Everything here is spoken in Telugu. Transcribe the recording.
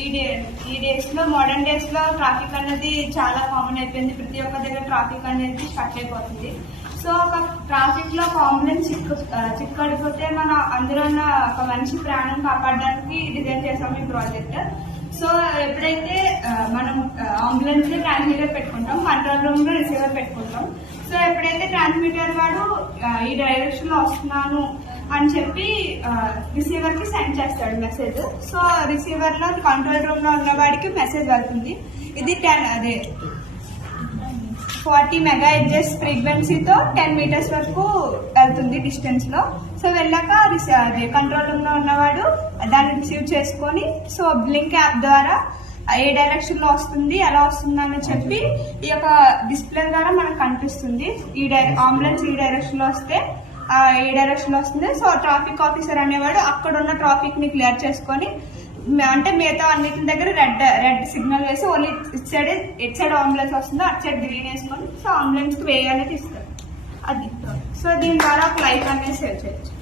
ఈ డేస్ లో మోడర్న్ డేస్ లో ట్రాఫిక్ అనేది చాలా కామన్ అయిపోయింది. ప్రతి ఒక్క దగ్గర ట్రాఫిక్ అనేది స్టక్ అయిపోతుంది. సో ఒక ట్రాఫిక్ లో ఒక అంబులెన్స్ చిక్కడిపోతే మన అందులో ఉన్న ఒక మనిషి ప్రాణం కాపాడడానికి డిజైన్ చేసాం ఈ ప్రాజెక్ట్. సో ఎప్పుడైతే మనం అంబులెన్స్ ని ట్రాన్స్మిటర్ పెట్టుకుంటాం, కంట్రోల్ రూమ్ లో రిసీవర్ పెట్టుకుంటాం. సో ఎప్పుడైతే ట్రాన్స్మిటర్ వాడు ఈ డైరెక్షన్ లో వస్తున్నాను అని చెప్పి రిసీవర్ కి సెండ్ చేస్తాడు మెసేజ్. సో రిసీవర్ లో కంట్రోల్ రూమ్ లో ఉన్న వాడికి మెసేజ్ వెళ్తుంది. ఇది 40 MHz ఫ్రీక్వెన్సీతో 10 మీటర్స్ వరకు వెళ్తుంది డిస్టెన్స్ లో. సో వెళ్ళాక కంట్రోల్ రూమ్ లో ఉన్నవాడు దాన్ని రిసీవ్ చేసుకొని సో బ్లింక్ యాప్ ద్వారా ఏ డైరెక్షన్ లో వస్తుంది, ఎలా వస్తుంది అని చెప్పి ఈ యొక్క డిస్ప్లే ద్వారా మనకు కనిపిస్తుంది. అంబులెన్స్ ఈ డైరెక్షన్ లో వస్తే ఏ డైరెక్షన్ లో వస్తుంది. సో ట్రాఫిక్ ఆఫీసర్ అనేవాడు అక్కడ ఉన్న ట్రాఫిక్ ని క్లియర్ చేసుకొని, అంటే మిగతా అన్నిటి దగ్గర రెడ్ సిగ్నల్ వేసి ఓన్లీ ఇట్ సైడ్ అంబులెన్స్ వస్తుందో అటు సైడ్ గ్రీన్ వేసుకొని సో అంబులెన్స్ కి వే అనేది ఇస్తారు. అది సో దీని ద్వారా ఒక లైఫ్ అనేది సేవ్ చేయొచ్చు.